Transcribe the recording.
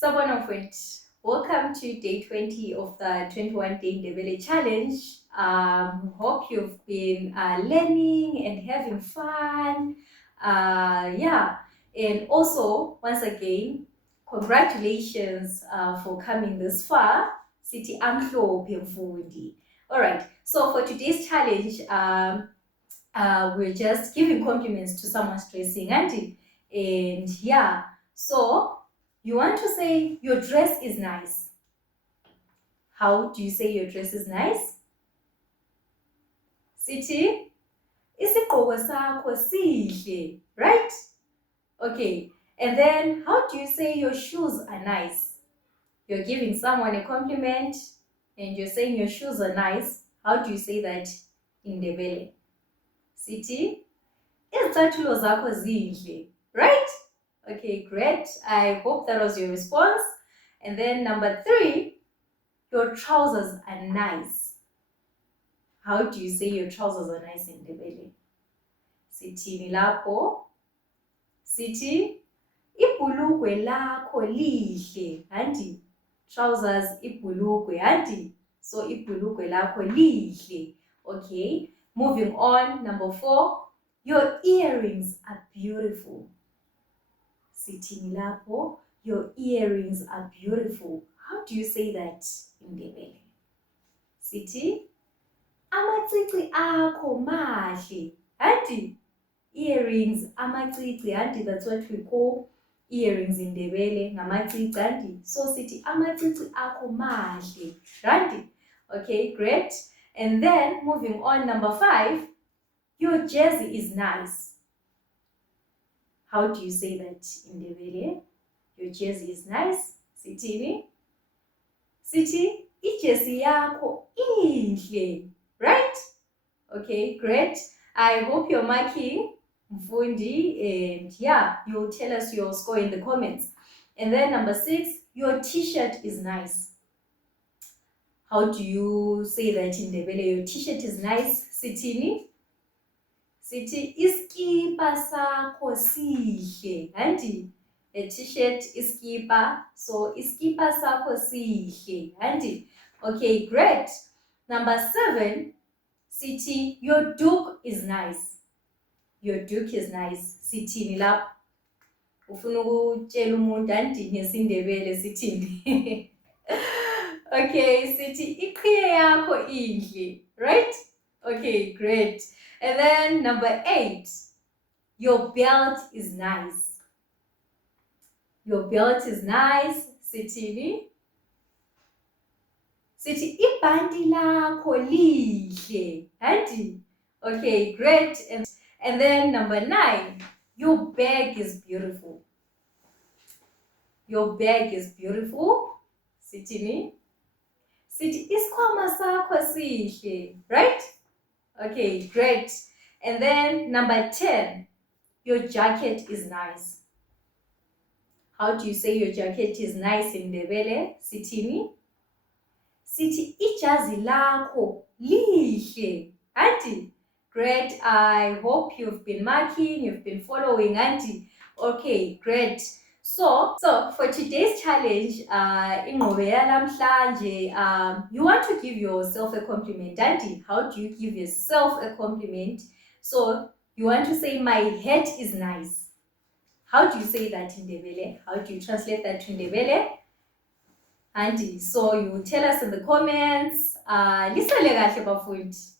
Sabona friends, welcome to day 20 of the 21-day Ndebele challenge. Hope you've been learning and having fun. And also, once again, congratulations for coming this far. Sithi amhlophe mfundi. All right, so for today's challenge, we're just giving compliments to someone's dressing, auntie. And yeah, so you want to say your dress is nice. How do you say your dress is nice? Sithi isigqoko sakho sihle, right? Okay, and then how do you say your shoes are nice? You're giving someone a compliment and you're saying your shoes are nice. How do you say that in Ndebele? Sithi izicathulo zakho zinhle, right? Okay, great. I hope that was your response. And then number 3, your trousers are nice. How do you say your trousers are nice in Ndebele? Sithini lapho? Sithi ibhulukwe lakho lihle, auntie. Trousers ibhulukwe, auntie. So ibhulukwe lakho lihle. Okay, moving on. Number 4, your earrings are beautiful. Sithini lapho? Your earrings are beautiful. How do you say that in Ndebele? Sithi amacici akho mahle, auntie. Earrings, amacici, auntie. That's what we call earrings in Ndebele, ngamacici, auntie. So sithi amacici akho mahle, auntie. Okay, great. And then moving on, number 5, your jersey is nice. How do you say that in Ndebele? Your jersey is nice. Sithini? Sithi ijesi yakho inhle, right? Okay, great. I hope you're marking mfundi, and yeah, you'll tell us your score in the comments. And then number 6, your t-shirt is nice. How do you say that in Ndebele? Your t-shirt is nice. Sithini? Sithi iskipa sakho sihle, auntie. A t-shirt iskipa, so iskipa sakho sihle, auntie. Okay, great. Number 7, sithi your duke is nice. Your duke is nice. Sithini lapho? Ufuna ukutshela umuntu auntie ngesindebele sithini? Okay, sithi iqhiye yakho inhle, right? Okay, great. And then number 8, your belt is nice. Your belt is nice. Sithini? Sithi ibhandi lakho lihle, auntie. Okay, great. And then number 9, your bag is beautiful. Your bag is beautiful. Sithini? Sithi isikhwama sakho sihle, right? Okay, great. And then number 10, your jacket is nice. How do you say your jacket is nice in Ndebele? Sithini? Sithi ijazi lakho lihle, auntie. Great. I hope you've been marking, you've been following, auntie. Okay, great. So for today's challenge, inqobe yalamhlanje, you want to give yourself a compliment, auntie. How do you give yourself a compliment? So you want to say my head is nice. How do you say that in Ndebele? How do you translate that to Ndebele? Auntie, so you tell us in the comments. Lisale kahle bafundi.